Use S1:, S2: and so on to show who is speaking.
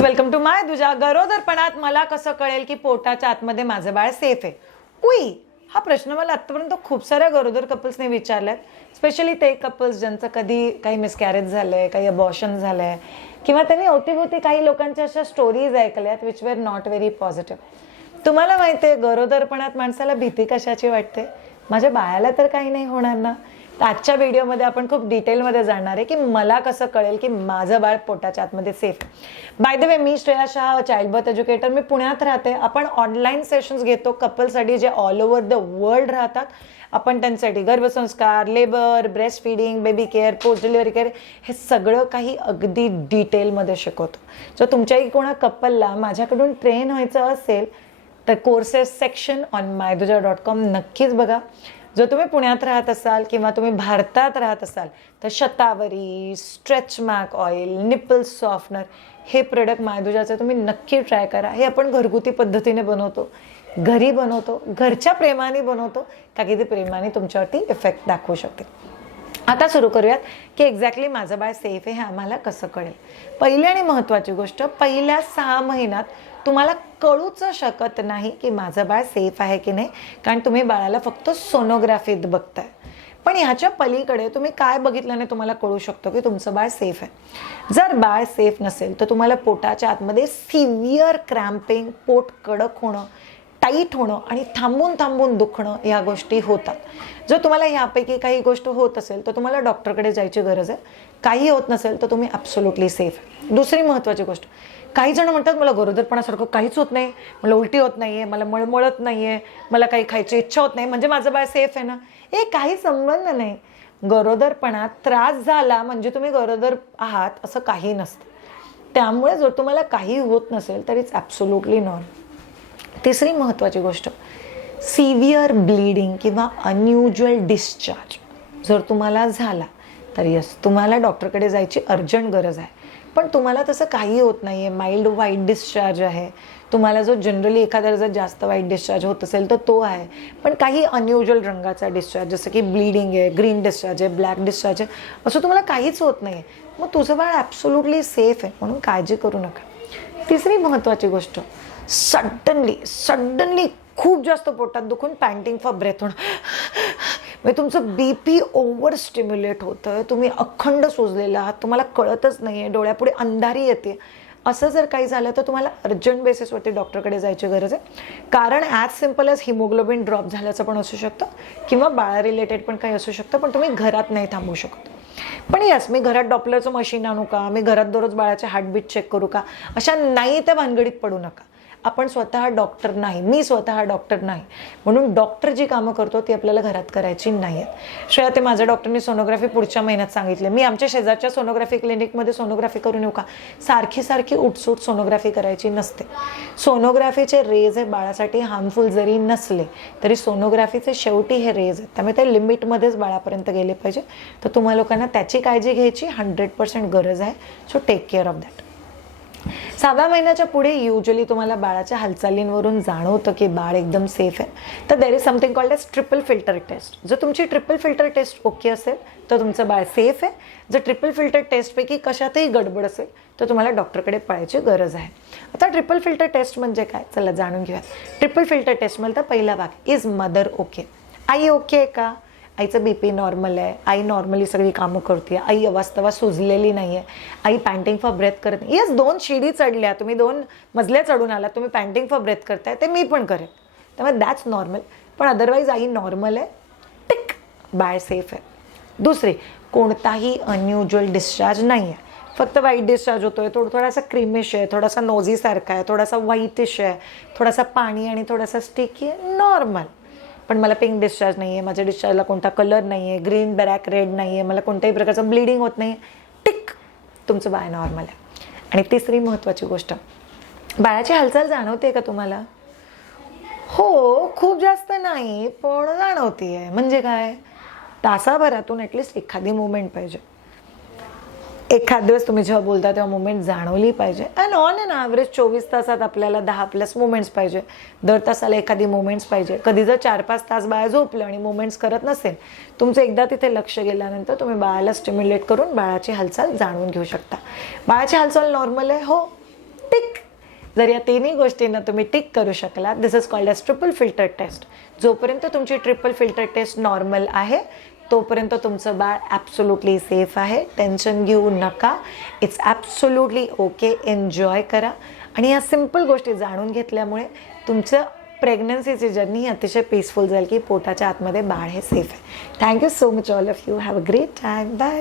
S1: Guys welcome to माय तुझ्या गरोदरपणात मला कसं कळेल की पोटाच्या आतमध्ये माझं बाळ सेफ आहे? उई हा प्रश्न मला आत्तापर्यंत खूप साऱ्या गरोदर कपल्सने विचारलाय. स्पेशली ते कपल्स ज्यांचं कधी काही मिसकॅरेज झालंय काही अबॉर्शन झालंय किंवा त्यांनी अवतीभोवती काही लोकांच्या अशा stories ऐकल्यात which were not very positive तुम्हाला माहिती आहे गरोदरपणात माणसाला भीती कशाची वाटते? माझ्या बाळाला तर काही नाही होणार ना. आजच्या व्हिडिओमध्ये आपण खूप डिटेलमध्ये जाणार आहे की मला कसं कळेल की माझं बाळ पोटाच्या आतमध्ये safe by the way me Shreya Shah child birth educator मी पुण्यात राहते. आपण ऑनलाईन सेशन्स घेतो. कपलसाठी जे ऑल ओव्हर द वर्ल्ड राहतात आपण त्यांच्यासाठी गर्भसंस्कार labour breast feeding baby care post delivery care हे सगळं काही अगदी डिटेलमध्ये शिकवतो. जर तुमच्याही कोणा कपलला माझ्याकडून ट्रेन व्हायचं असेल तर courses section on Mydooja dot com नक्कीच बघा. जर तुम्ही पुण्यात राहत असाल किंवा तुम्ही भारतात राहत असाल तर Shatavari stretch mark oil nipple softener हे प्रोडक्ट मायदुजाचे तुम्ही नक्की ट्राय करा. हे आपण घरगुती पद्धतीने बनवतो. घरी बनवतो. घरच्या प्रेमाने बनवतो. का की ते प्रेमाने तुमच्यावरती इफेक्ट दाखवू शकते आता सुरू करूयात की एक्झॅक्टली माझं बाळ सेफ आहे हे आम्हाला कसं कळेल. पहिली आणि महत्त्वाची गोष्ट पहिल्या सहा महिन्यात तुम्हाला कळूच शकत नाही की माझं बाळ सेफ आहे की नाही कारण तुम्ही बाळाला फक्त सोनोग्राफीत बघताय. पण ह्याच्या पलीकडे तुम्ही काय बघितल्याने तुम्हाला कळू शकतो की तुमचं बाळ सेफ आहे. जर बाळ सेफ नसेल तर तुम्हाला पोटाच्या आतमध्ये सिव्हिअर क्रॅम्पिंग पोट कडक होणं टाईट होणं आणि थांबून थांबून दुखणं या गोष्टी होतात. जर तुम्हाला यापैकी काही गोष्ट होत असेल तर तुम्हाला डॉक्टरकडे जायची गरज आहे. काही होत नसेल तर तुम्ही ॲब्सोल्युटली सेफ दुसरी महत्त्वाची गोष्ट काही जण म्हणतात मला गरोदरपणासारखं काहीच होत नाही. मला उलटी होत नाही आहे मला मळमळत नाही आहे मला काही खायची इच्छा होत नाही. म्हणजे माझं बाळ सेफ आहे ना? हे काही संबंध नाही. गरोदरपणात त्रास झाला म्हणजे तुम्ही गरोदर आहात असं काही नसतं. त्यामुळे जर तुम्हाला काही होत नसेल तर इट्स ॲब्सोल्युटली नॉर्मल तिसरी महत्त्वाची गोष्ट सिव्हिअर ब्लिडिंग किंवा अनयुज्युअल डिस्चार्ज जर तुम्हाला झाला तर यस तुम्हाला डॉक्टरकडे जायची अर्जंट गरज आहे. पण तुम्हाला तसं काही होत नाही आहे माइल्ड वाईट डिस्चार्ज आहे. तुम्हाला जो जनरली एखाद्या जर जास्त वाईट डिस्चार्ज होत असेल तर तो आहे. पण काही अनयुज्युअल रंगाचा डिस्चार्ज जसं की ब्लिडिंग आहे ग्रीन डिस्चार्ज आहे ब्लॅक डिस्चार्ज आहे असं तुम्हाला काहीच होत नाही आहे मग तुझं बाळ ॲब्सोल्युटली सेफ आहे म्हणून काळजी करू नका. तिसरी महत्त्वाची गोष्ट सडनली सडनली खूप जास्त पोटात दुखून पॅन्टिंग फॉर ब्रेथ होणं. म्हणजे तुमचं बी पी ओव्हर स्टिम्युलेट होतं तुम्ही अखंड सुजलेला आहात तुम्हाला कळतच नाही आहे डोळ्यापुढे अंधारी येते. असं जर काही झालं तर तुम्हाला अर्जंट बेसिसवरती डॉक्टरकडे जायची गरज आहे. कारण as simple as haemoglobin drop झाल्याचं पण असू शकतं किंवा बाळा रिलेटेड पण काही असू शकतं पण तुम्ही घरात नाही थांबू शकत. पण यस मी घरात डॉपलरचं मशीन आणू का? मी घरात दररोज बाळाचे हार्टबीट चेक करू का? अशा नाही त्या भानगडीत पडू नका. आपण स्वतः डॉक्टर नाही मी स्वतः डॉक्टर नाही. म्हणून डॉक्टर जी कामं करतो ती आपल्याला घरात करायची नाही आहेत श्रेया ते माझ्या डॉक्टरनी सोनोग्राफी पुढच्या महिन्यात सांगितले. मी आमच्या शेजारच्या सोनोग्राफी क्लिनिकमध्ये सोनोग्राफी करून येऊ का? सारखी सारखी उठसूट सोनोग्राफी करायची नसते. सोनोग्राफीचे रेज हे बाळासाठी हार्मफुल जरी नसले तरी सोनोग्राफीचे शेवटी हे रेज आहेत. त्यामुळे ते लिमिटमध्येच बाळापर्यंत गेले पाहिजे. तर तुम्हा लोकांना त्याची काळजी घ्यायची. हंड्रेड पर्सेंट गरज आहे. So take care of that सहाव्या महिन्याच्या पुढे युजली तुम्हाला बाळाच्या हालचालींवरून जाणवतं की बाळ एकदम सेफ आहे. तर there is something called as triple filter test जर तुमची ट्रिपल फिल्टर टेस्ट ओके असेल तर तुमचं बाळ सेफ आहे. जर ट्रिपल फिल्टर टेस्टपैकी कशातही गडबड असेल तर तुम्हाला डॉक्टरकडे पळायची गरज आहे. आता ट्रिपल फिल्टर टेस्ट म्हणजे काय? चला जाणून घेऊया ट्रिपल फिल्टर टेस्ट म्हणजे पहिला भाग. इज मदर ओके आई ओके आहे का? आईचं बी पी नॉर्मल आहे. आई नॉर्मली सगळी कामं करते. आई अवास्तवा सुजलेली नाही आहे आई पॅन्टिंग फॉर ब्रेथ करत नाही. येस दोन शिडी चढल्या. तुम्ही दोन मजल्या चढून आला तुम्ही पॅन्टिंग फॉर ब्रेथ करताय. ते मी पण करेन. त्यामुळे दॅट्स नॉर्मल पण अदरवाईज आई नॉर्मल आहे. टिक बाळ सेफ आहे. दुसरी कोणताही अनयुज्युअल डिस्चार्ज नाही आहे फक्त वाईट डिस्चार्ज होतोय. थोडं थोडासा क्रीमिश आहे. थोडासा नोझीसारखा आहे. थोडासा व्हाईटिश आहे. थोडासा पाणी आणि थोडासा स्टिकी आहे. नॉर्मल पण मला पिंक डिस्चार्ज नाही आहे माझ्या डिस्चार्जला कोणता कलर नाही आहे ग्रीन ब्लॅक रेड नाही आहे मला कोणत्याही प्रकारचं ब्लिडिंग होत नाही. टिक तुमचं बाळ नॉर्मल आहे. आणि तिसरी महत्त्वाची गोष्ट बाळाची हालचाल जाणवते का तुम्हाला? हो खूप जास्त नाही पण जाणवते आहे म्हणजे काय? तासाभरातून ॲटलिस्ट एखादी मुवमेंट पाहिजे. एखाद दिवस तुम्ही जेव्हा बोलता तेव्हा मुवमेंट जाणवली पाहिजे. अँड ऑन अँड ॲव्हरेज चोवीस तासात आपल्याला दहा प्लस मुवमेंट्स पाहिजे. दर तासाला एखादी मुवमेंट्स पाहिजे. कधी जर चार पाच तास बाळा झोपलं आणि मुवमेंट्स करत नसेल तुमचं एकदा तिथे लक्ष गेल्यानंतर तुम्ही बाळाला स्टिम्युलेट करून बाळाची हालचाल जाणून घेऊ शकता. बाळाची हालचाल नॉर्मल आहे हो. टिक जर या तिन्ही गोष्टींना तुम्ही टिक करू शकला this is called as triple filter test जोपर्यंत तुमची ट्रिपल फिल्टर टेस्ट नॉर्मल आहे तोपर्यंत तुमचं बाळ ॲब्सोल्युटली सेफ आहे. टेन्शन घेऊ नका. इट्स ॲब्सोल्युटली ओके एन्जॉय करा. आणि या सिंपल गोष्टी जाणून घेतल्यामुळे तुमचं प्रेग्नन्सीची जर्नी ही अतिशय पीसफुल जाईल की पोटाच्या आतमध्ये बाळ हे सेफ आहे. Thank you so much all of you have a great time bye